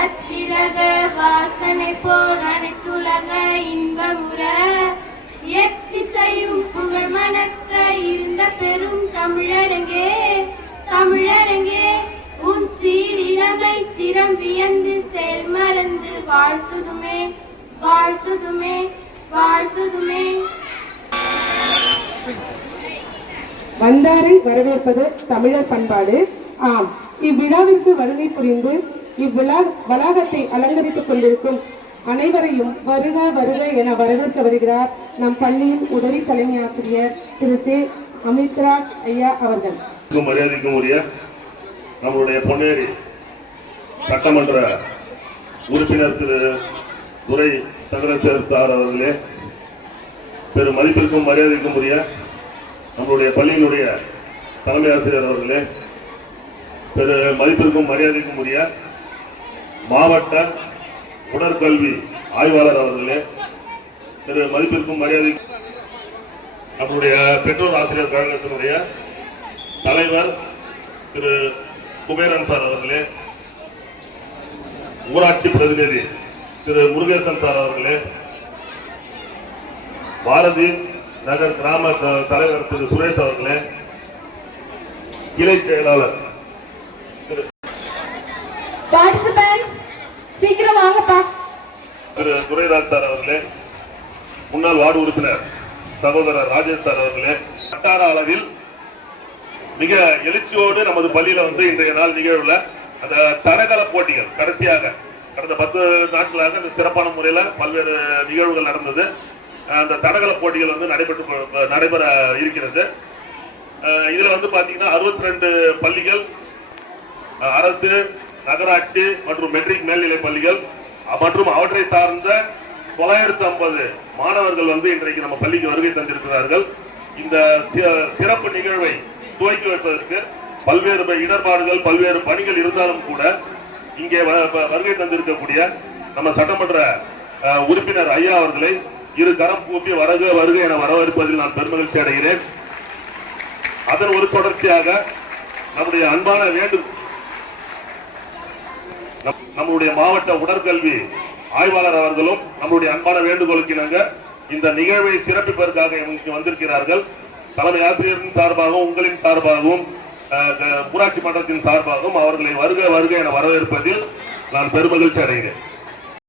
அத்திலக வாசனை போல் அனைத்துலக இன்பமுற. எத்திசையும் புகழ் மணக்க இருந்த பெரும் தமிழரங்கே. தமிழரங்கே உன் சீரிழமை திறம் வியந்து செயல் மறந்து வாழ்த்துதுமே வாழ்த்துதுமே வாழ்த்துதுமே. வந்தாரை வரவேற்பது தமிழர் பண்பாடு. ஆம். இவ்விழாவிற்கு வருகை புரிந்து இவ்விழா வளாகத்தை அலங்கரித்துக் கொண்டிருக்கும் அனைவரையும் வருக வருக என வரவேற்க வருகிறார் நம் பள்ளியின் உதவி தலைமை ஆசிரியர் திரு. சே. அமித்ராஜ் ஐயா அவர்கள். மதிப்புக்கும் மரியாதைக்கும் உரிய நம்மளுடைய பொன்னேரி சட்டமன்ற உறுப்பினர் திரு. துரை சங்கரசேகர் சார் அவர்களே பெரும் மதிப்பிற்கும் மரியாதைக்கும் உரிய நம்மளுடைய பள்ளியினுடைய தலைமை ஆசிரியர் அவர்களே பெரு மதிப்பிற்கும் மரியாதைக்கும் உரிய மாவட்ட உடற்கல்வி ஆய்வாளர் அவர்களே திரு மதிப்பிற்கும் மரியாதை நம்முடைய பெற்றோர் ஆசிரியர் கழகத்தினுடைய தலைவர் திரு குபேரன் சார் அவர்களே ஊராட்சி பிரதிநிதி திரு முருகேசன் சார் அவர்களே பாரதி நகர் கிராம தலைவர் திரு சுரேஷ் அவர்களே கிளை செயலாளர் பார்ட்டிசிபென்ட்ஸ் சீக்கிரம் வாங்கப்பா. திரு துரைராஜ் சார் அவர்களே முன்னாள் வார்டு உறுப்பினர் சகோதரர் ராஜேஷ் சார் அவர்களே வட்டார அளவில் மிக எழுச்சியோடு நமது பள்ளியில வந்து இன்றைய நாள் நிகழ்வுல அந்த தரகல போட்டிகள் கடைசியாக கடந்த பத்து நாட்களாக இந்த சிறப்பான முறையில பல்வேறு நிகழ்வுகள் நடந்தது. அந்த தடகள போட்டிகள் வந்து நடைபெற்று கொ- நடைபெற இருக்கிறது. இதில் இதுல வந்து பாத்தீங்கன்னா அறுபத்தி ரெண்டு பள்ளிகள் அரசு நகராட்சி மற்றும் மெட்ரிக் மேல்நிலை பள்ளிகள் மற்றும் அவற்றை சார்ந்த தொள்ளாயிரத்து ஐம்பது மாணவர்கள் வந்து இன்றைக்கு நம்ம பள்ளிக்கு வருகை தந்திருக்கிறார்கள். இந்த சிறப்பு நிகழ்வை துவக்கி வைப்பதற்கு பல்வேறு ப- இடர்பாடுகள் பல்வேறு பணிகள் இருந்தாலும் கூட இங்கே வ- வருகை தந்திருக்கக்கூடிய நம்ம சட்டமன்ற உறுப்பினர் ஐயா அவர்களை இரு கரம் கூப்பி வருக வருக என வரவேற்பதில் நான் பெருமகிழ்ச்சி அடைகிறேன். அதன் ஒரு தொடர்ச்சியாக நம்முடைய அன்பான வேண்டு நம்மளுடைய மாவட்ட உடற்கல்வி ஆய்வாளர் அவர்களும் நம்மளுடைய அன்பான வேண்டுகோளுக்கு இணங்க இந்த நிகழ்வை சிறப்பிப்பதற்காக இங்கு வந்திருக்கிறார்கள். தலைமை ஆசிரியரின் சார்பாகவும் உங்களின் சார்பாகவும் அஹ், ஊராட்சி மன்றத்தின் சார்பாகவும் அவர்களை வருக வருக என வரவேற்பதில் நான் பெருமகிழ்ச்சி அடைகிறேன்.